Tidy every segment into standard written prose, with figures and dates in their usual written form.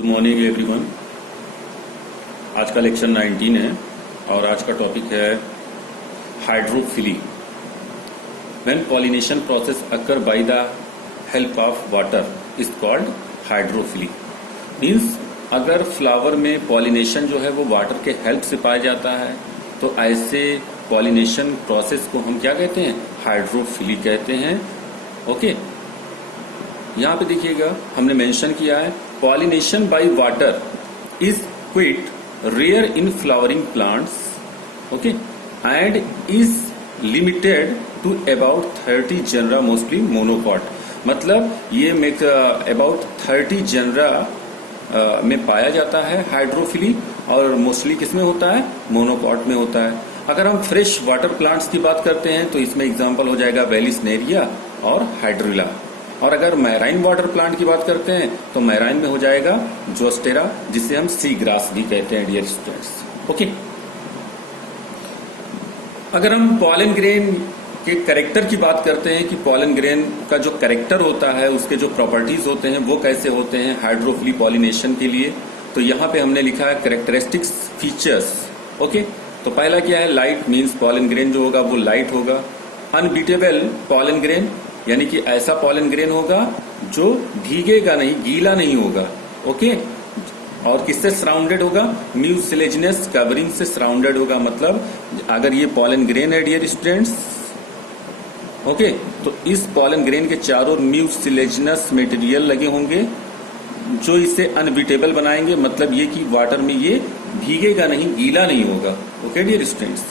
Good morning everyone. आज का lecture 19 है और आज का टॉपिक है hydrophily. When pollination process occur by the help of water is called hydrophily. Means अगर फ्लावर में पॉलिनेशन जो है वो वाटर के हेल्प से पाया जाता है तो ऐसे पॉलिनेशन प्रोसेस को हम क्या कहते हैं? हाइड्रोफिली कहते हैं। ओके, यहाँ पे देखिएगा हमने मेंशन किया है pollination by water is quite rare in flowering plants, okay, and is limited to about 30 genera, mostly monocot. मतलब ये अबाउट 30 जेनरा में पाया जाता है हाइड्रोफिली और मोस्टली किसमें होता है? मोनोकॉट में होता है। अगर हम फ्रेश वाटर प्लांट्स की बात करते हैं तो इसमें एग्जांपल हो जाएगा वेलिसनेरिया और हाइड्रिला। और अगर मैराइन वाटर प्लांट की बात करते हैं तो मैराइन में हो जाएगा जोस्टेरा, जिसे हम सी ग्रास भी कहते हैं डियर स्टूडेंट्स। ओके, अगर हम पॉलन ग्रेन के कैरेक्टर की बात करते हैं कि पॉलन ग्रेन का जो कैरेक्टर होता है, उसके जो प्रॉपर्टीज होते हैं वो कैसे होते हैं हाइड्रोफिली पॉलिनेशन के लिए, तो यहाँ पे हमने लिखा है कैरेक्टरिस्टिक्स फीचर्स। ओके, तो पहला क्या है? लाइट, मीन्स पॉलन ग्रेन जो होगा वो लाइट होगा। अनबीटेबल पॉलन ग्रेन, यानी कि ऐसा पॉलन ग्रेन होगा जो भीगेगा नहीं, गीला नहीं होगा। ओके, और किससे सराउंडेड होगा? म्यूसिलेजिनस कवरिंग से सराउंडेड होगा। मतलब अगर ये पॉलन ग्रेन है डियर स्टूडेंट्स, ओके, तो इस पॉलन ग्रेन के चारों म्यूसिलेजिनस मटेरियल लगे होंगे जो इसे अनबीटेबल बनाएंगे। मतलब ये कि वाटर में ये भीगेगा नहीं, गीला नहीं होगा। ओके डियर स्टूडेंट्स,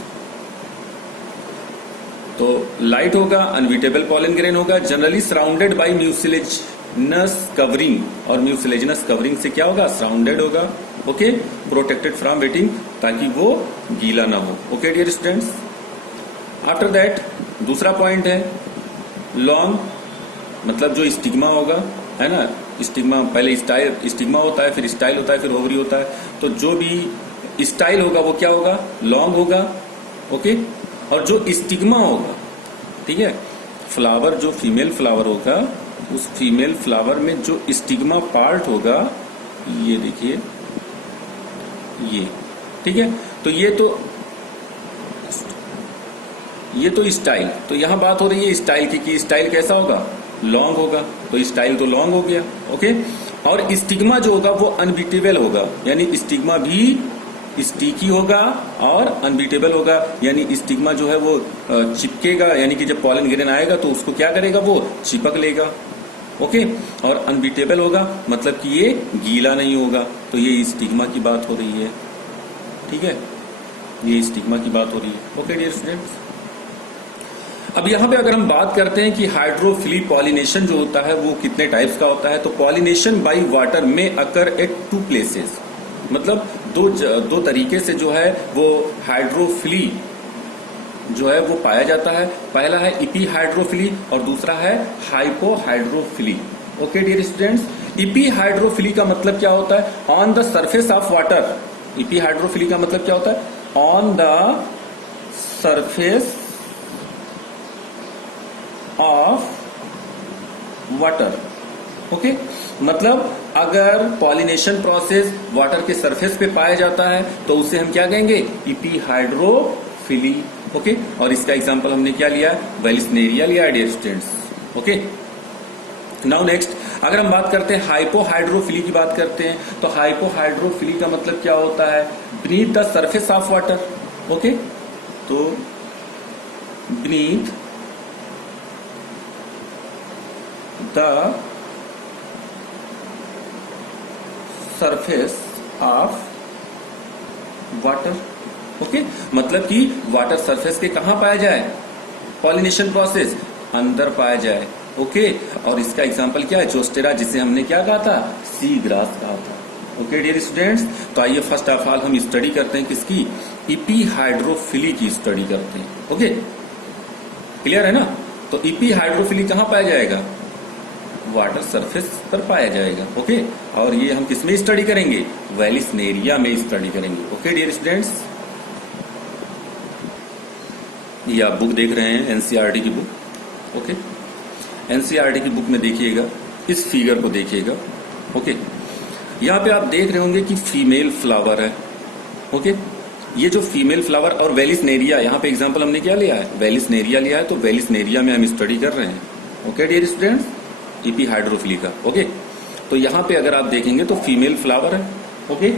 तो लाइट होगा, अनबीटेबल पॉलन ग्रेन होगा, generally surrounded by mucilaginous covering, और म्यूसिलेजिनस कवरिंग से क्या होगा? सराउंडेड होगा। ओके, प्रोटेक्टेड फ्रॉम वेटिंग, ताकि वो गीला ना हो। Okay dear students, after that दूसरा पॉइंट है लॉन्ग, मतलब जो स्टिग्मा होगा, है ना, स्टिग्मा पहले स्टिग्मा होता है, फिर स्टाइल होता है, फिर ओवरी होता है। तो जो भी स्टाइल होगा वो क्या होगा? लॉन्ग होगा। ओके, और जो स्टिग्मा होगा, ठीक है, फ्लावर जो फीमेल फ्लावर होगा, उस फीमेल फ्लावर में जो स्टिग्मा पार्ट होगा, ये देखिए, ये, ठीक है, तो ये तो स्टाइल। तो यहां बात हो रही है स्टाइल की कि स्टाइल कैसा होगा? लॉन्ग होगा। तो स्टाइल तो लॉन्ग हो गया। ओके, और स्टिग्मा जो होगा वो अनबीटेबल होगा, यानी स्टिग्मा भी स्टिकी होगा और अनबीटेबल होगा, यानी स्टिग्मा जो है वो चिपकेगा, यानी कि जब पॉलन ग्रेन आएगा तो उसको क्या करेगा? वो चिपक लेगा। ओके, और अनबीटेबल होगा मतलब कि ये गीला नहीं होगा। तो ये स्टिग्मा की बात हो रही है, ठीक है, ये स्टिग्मा की बात हो रही है। ओके डियर स्टूडेंट्स, अब यहां पे अगर हम बात करते हैं कि हाइड्रोफिली पॉलिनेशन जो होता है वो कितने टाइप्स का होता है, तो पॉलिनेशन बाय वाटर में अकर एट 2 प्लेसेस। मतलब दो तरीके से जो है वो हाइड्रोफिली जो है वो पाया जाता है। पहला है इपीहाइड्रोफिली और दूसरा है hypohydrophily. Okay dear students, epihydrophily का मतलब क्या होता है? On the surface of water. Epihydrophily का मतलब क्या होता है? On the surface of water. Okay, मतलब अगर पॉलिनेशन प्रोसेस वाटर के सरफेस पे पाया जाता है तो उसे हम क्या कहेंगे? इपीहाइड्रोफिली। ओके, और इसका एग्जांपल हमने क्या लिया? वेलिसनेरिया लिया dear students. Okay, now next अगर हम बात करते हैं हाइपोहाइड्रोफिली की बात करते हैं, तो हाइपोहाइड्रोफिली का मतलब क्या होता है? Beneath the surface of water. Okay, तो beneath the surface of water. Okay, मतलब कि वाटर सरफेस के कहां पाया जाए? पॉलिनेशन प्रोसेस अंदर पाया जाए। ओके, और इसका एग्जांपल क्या है? जोस्टेरा, जिसे हमने क्या कहा था? सी ग्रास कहा था। ओके डियर स्टूडेंट्स, तो आइए फर्स्ट ऑफ ऑल हम स्टडी करते हैं किसकी? इपीहाइड्रोफिली की स्टडी करते हैं। ओके, क्लियर है ना? तो इपीहाइड्रोफिली कहां पाया जाएगा? वाटर सरफेस पर पाया जाएगा। ओके, और ये हम किसमें स्टडी करेंगे? वेलिसनेरिया में स्टडी करेंगे। ओके डियर स्टूडेंट्स, ये आप बुक देख रहे हैं एनसीईआरटी की बुक। ओके, एनसीईआरटी की बुक में देखिएगा, इस फिगर को देखिएगा। ओके, यहाँ पे आप देख रहे होंगे कि फीमेल फ्लावर है। ओके, ये जो फीमेल फ्लावर और वेलिसनेरिया, यहाँ पे एग्जांपल हमने क्या लिया है, वेलिसनेरिया लिया है, तो वेलिसनेरिया में हम स्टडी कर रहे हैं। Okay dear students, epihydrophily का। ओके, तो यहाँ पे अगर आप देखेंगे तो फीमेल फ्लावर है। ओके,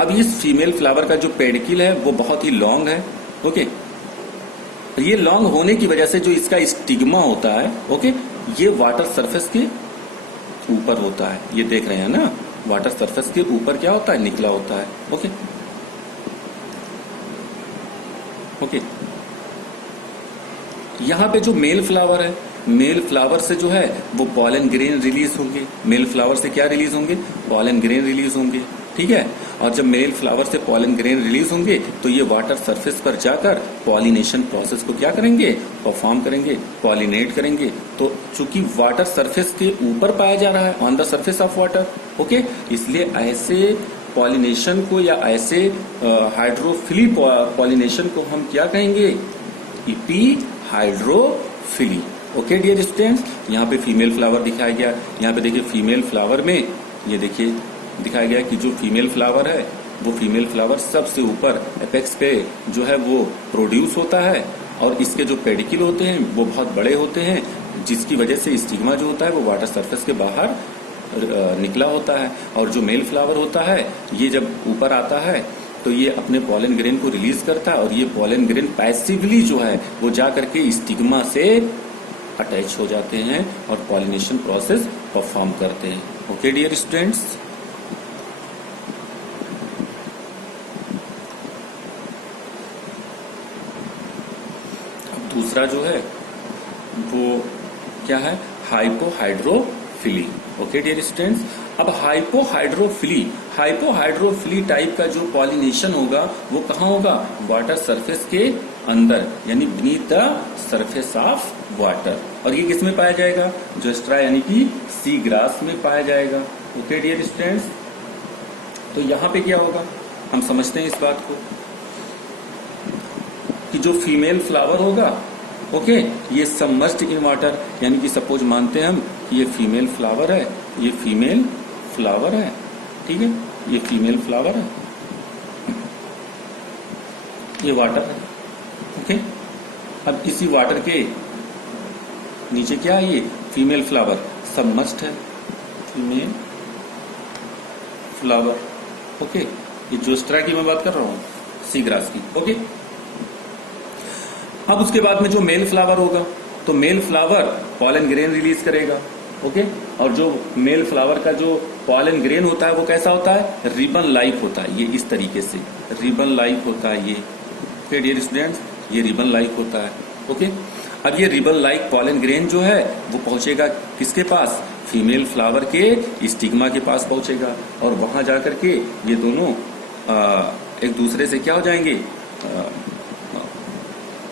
अब इस फीमेल फ्लावर का जो पेडिकल है वो बहुत ही लॉन्ग है। ओके, ये लॉन्ग होने की वजह से जो इसका स्टिग्मा होता है, ओके, ये वाटर सरफेस के ऊपर होता है। ये देख रहे हैं ना, वाटर सरफेस के ऊपर क्या होता है, निकला होता है। ओके ओके, यहाँ पे जो मेल फ्लावर है, मेल फ्लावर से जो है वो पॉलन ग्रेन रिलीज होंगे। मेल फ्लावर से क्या रिलीज होंगे, पॉलन ग्रेन रिलीज होंगे। ठीक है, और जब मेल फ्लावर से पॉलन ग्रेन रिलीज होंगे तो ये वाटर सरफेस पर जाकर पॉलिनेशन प्रोसेस को क्या करेंगे, परफॉर्म करेंगे, पॉलिनेट करेंगे। तो चूंकि वाटर सरफेस के ऊपर पाया जा रहा है, on the surface of water, okay, इसलिए ऐसे पॉलिनेशन को या ऐसे हाइड्रोफिली पॉलिनेशन को हम क्या कहेंगे, epihydrophily. Okay dear students, यहाँ पे फीमेल फ्लावर दिखाया गया। यहाँ पे देखिए फीमेल फ्लावर में ये देखिए दिखाया गया कि जो फीमेल फ्लावर है वो फीमेल फ्लावर सबसे ऊपर एपेक्स पे जो है वो प्रोड्यूस होता है, और इसके जो पेडिकल होते हैं वो बहुत बड़े होते हैं, जिसकी वजह से स्टिग्मा जो होता है वो वाटर सरफेस के बाहर निकला होता है। और जो मेल फ्लावर होता है ये जब ऊपर आता है तो ये अपने पॉलन ग्रेन को रिलीज करता है, और ये पॉलन ग्रेन पैसिवली जो है वो जा करके स्टिग्मा से अटैच हो जाते हैं और पॉलिनेशन प्रोसेस परफॉर्म करते हैं। ओके डियर स्टूडेंट्स, अब दूसरा जो है वो क्या है, हाइपोहाइड्रोफिली। ओके डियर स्टूडेंट्स, अब हाइपोहाइड्रोफिली टाइप का जो पॉलिनेशन होगा वो कहाँ होगा, वाटर सरफेस के अंदर, यानी beneath the surface of water. और ये किस में पाया जाएगा, जोस्ट्रा यानी कि सी ग्रास में पाया जाएगा। ओके डियर स्टूडेंट्स, तो यहाँ पे क्या होगा, हम समझते हैं इस बात को कि जो फीमेल फ्लावर होगा, ओके, ये सबमर्ज्ड इन वाटर, यानी कि सपोज मानते हैं हम कि ये फीमेल फ्लावर है, ये फीमेल फ्लावर है, ठीक है, ये फीमेल फ्लावर है, ये वाटर है। ओके, अब इसी वाटर के नीचे क्या है, ये फीमेल फ्लावर सबमर्ज्ड है, फीमेल फ्लावर। ओके, ये जोस्ट्रा की मैं बात कर रहा हूं, सी ग्रास की। ओके, अब उसके बाद में जो मेल फ्लावर होगा तो male flower pollen grain release करेगा। ओके, और जो मेल फ्लावर का जो पॉलन ग्रेन होता है वो कैसा होता है, रिबन लाइक होता है, ये इस तरीके से रिबन लाइक होता है ये। ओके डियर स्टूडेंट्स, ये रिबन लाइक होता है। ओके, अब ये रिबन लाइक पॉलन ग्रेन जो है वो पहुंचेगा किसके पास, फीमेल फ्लावर के स्टिग्मा के पास पहुंचेगा, और वहां जाकर के ये दोनों एक दूसरे से क्या हो जाएंगे,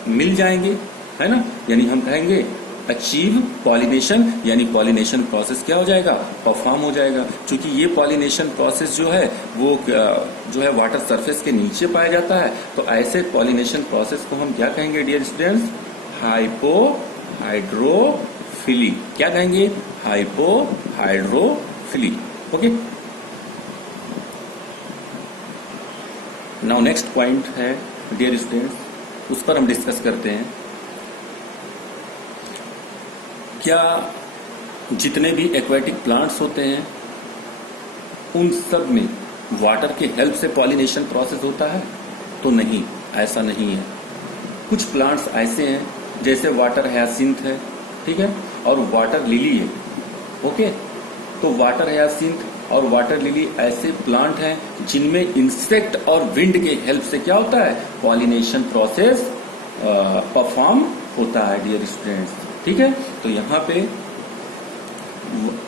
मिल जाएंगे, है ना, यानी हम कहेंगे अचीव पॉलिनेशन, यानी पॉलिनेशन प्रोसेस क्या हो जाएगा, परफॉर्म हो जाएगा। क्योंकि ये पॉलिनेशन प्रोसेस जो है वो जो है वाटर सरफेस के नीचे पाया जाता है, तो ऐसे पॉलिनेशन प्रोसेस को हम क्या कहेंगे डियर स्टूडेंट्स, हाइपोहाइड्रोफिली। क्या कहेंगे, hypohydrophily. Okay, now next point है डियर स्टूडेंट्स, उस पर हम डिस्कस करते हैं। क्या जितने भी एक्वेटिक प्लांट्स होते हैं उन सब में वाटर के हेल्प से पॉलिनेशन प्रोसेस होता है, तो नहीं, ऐसा नहीं है। कुछ प्लांट्स ऐसे हैं जैसे वाटर हायसिंथ है, ठीक है, और वाटर लिली है। ओके, तो वाटर हायसिंथ और वाटर लिली ऐसे प्लांट हैं जिनमें इंसेक्ट और विंड के हेल्प से क्या होता है, पॉलिनेशन प्रोसेस परफॉर्म होता है डियर स्टूडेंट्स। ठीक है, तो यहाँ पे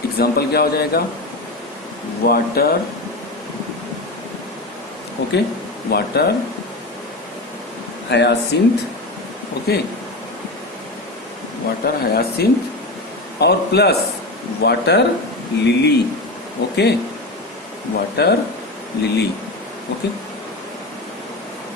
एग्जांपल क्या हो जाएगा, water, okay, water hyacinth, okay, water hyacinth और plus water lily. Okay, water lily. Okay,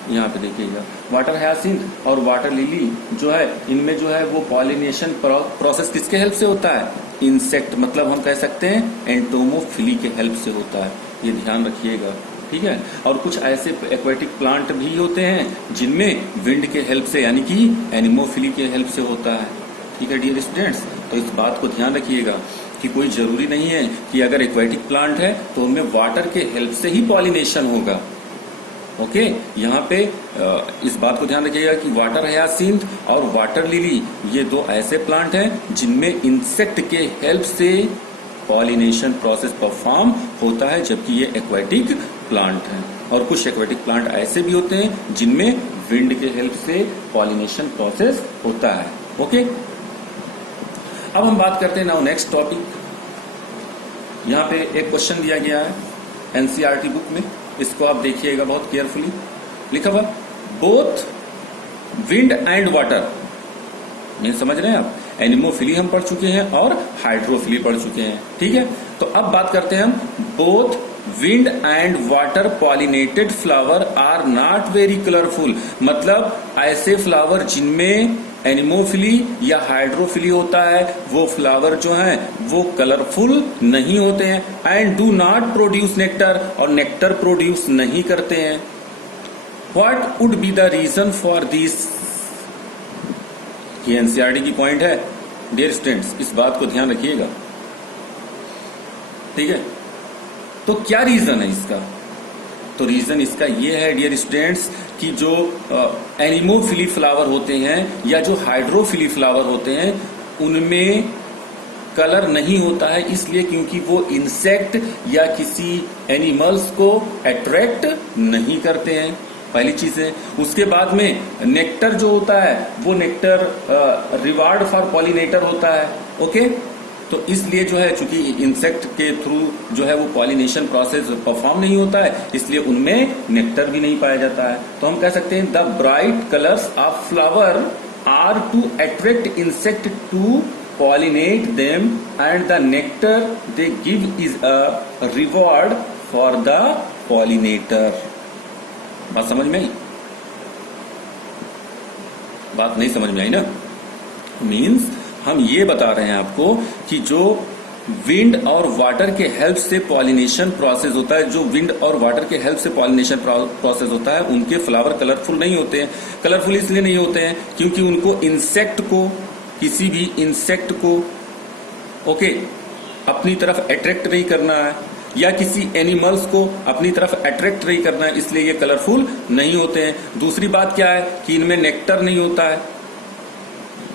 यहाँ पे देखिएगा वाटर हायसिंथ और वाटर लिली जो है, इनमें जो है वो पॉलिनेशन प्रोसेस किसके हेल्प से होता है, इंसेक्ट, मतलब हम कह सकते हैं एंटोमोफिली के हेल्प से होता है। ये ध्यान रखिएगा, ठीक है। और कुछ ऐसे एक्वेटिक प्लांट भी होते हैं जिनमें विंड के हेल्प से यानी कि एनिमोफिली के हेल्प से होता है, ठीक है डियर स्टूडेंट्स। तो इस बात को ध्यान रखिएगा कि कोई जरूरी नहीं है कि अगर एक्वेटिक प्लांट है तो उनमें वाटर के हेल्प से ही पॉलिनेशन होगा। ओके, यहाँ पे इस बात को ध्यान रखिएगा कि वाटर हयासिंथ और वाटर लिली ये दो ऐसे प्लांट हैं जिनमें इंसेक्ट के हेल्प से पॉलिनेशन प्रोसेस परफॉर्म होता है, जबकि ये एक्वेटिक प्लांट हैं। और कुछ एक्वेटिक प्लांट ऐसे भी होते हैं जिनमें विंड के हेल्प से पॉलिनेशन प्रोसेस होता है। ओके, अब हम बात करते हैं नाउ नेक्स्ट टॉपिक। यहाँ पे एक क्वेश्चन दिया गया है एनसीईआरटी बुक में, इसको आप देखिएगा बहुत केयरफुली। लिखा हुआ बोथ विंड एंड वाटर, नहीं समझ रहे हैं आप, एनिमोफिली हम पढ़ चुके हैं और हाइड्रोफिली पढ़ चुके हैं, ठीक है। तो अब बात करते हैं हम both wind and water pollinated flower are not very colourful, मतलब ऐसे फ्लावर जिनमें एनिमोफिली या हाइड्रोफिली होता है वो फ्लावर जो हैं वो कलरफुल नहीं होते हैं। And do not produce nectar, और नेक्टर प्रोड्यूस नहीं करते हैं। What would be the reason for this, ये एनसीईआरटी की पॉइंट है डियर स्टूडेंट्स, इस बात को ध्यान रखिएगा, ठीक है। तो क्या रीजन है इसका? तो रीजन इसका ये है डियर स्टूडेंट्स कि जो एनिमोफिली फ्लावर होते हैं या जो हाइड्रोफिली फ्लावर होते हैं उनमें कलर नहीं होता है, इसलिए क्योंकि वो इंसेक्ट या किसी एनिमल्स को अट्रैक्ट नहीं करते हैं, पहली चीज है। उसके बाद में नेक्टर जो होता है वो नेक्टर रिवार्ड फॉर पॉलिनेटर होता है। ओके, तो इसलिए जो है चूंकि इंसेक्ट के थ्रू जो है वो पॉलिनेशन प्रोसेस परफॉर्म नहीं होता है, इसलिए उनमें नेक्टर भी नहीं पाया जाता है। तो हम कह सकते हैं the bright colours of flower are to attract insect to pollinate them and the nectar they give is a reward for the pollinator. बात समझ में आई? बात नहीं समझ में आई ना? मीन्स हम ये बता रहे हैं आपको कि जो विंड और वाटर के हेल्प से पॉलिनेशन प्रोसेस होता है, जो विंड और वाटर के हेल्प से पॉलिनेशन प्रोसेस होता है, उनके फ्लावर कलरफुल नहीं होते हैं। कलरफुल इसलिए नहीं होते हैं क्योंकि उनको इंसेक्ट को, किसी भी इंसेक्ट को ओके अपनी तरफ अट्रैक्ट नहीं करना है या किसी एनिमल्स को अपनी तरफ अट्रैक्ट नहीं करना है, इसलिए ये कलरफुल नहीं होते हैं। दूसरी बात क्या है कि इनमें नेक्टर नहीं होता है।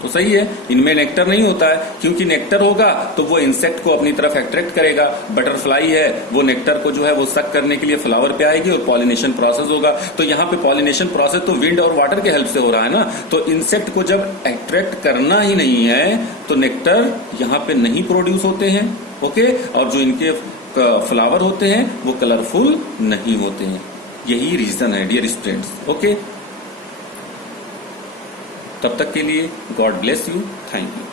तो सही है, इनमें नेक्टर नहीं होता है क्योंकि नेक्टर होगा तो वो इंसेक्ट को अपनी तरफ अट्रैक्ट करेगा। बटरफ्लाई है वो नेक्टर को जो है वो सक करने के लिए फ्लावर पे आएगी और पॉलिनेशन प्रोसेस होगा। तो यहाँ पे पॉलिनेशन प्रोसेस तो विंड और वाटर के हेल्प से हो रहा है ना, तो इंसेक्ट को जब अट्रैक्ट करना ही नहीं है तो नेक्टर यहाँ पे नहीं प्रोड्यूस होते हैं। ओके, और जो इनके फ्लावर होते हैं वो कलरफुल नहीं होते हैं। यही रीजन है डियर स्टूडेंट्स। ओके, तब तक के लिए God bless you, thank you.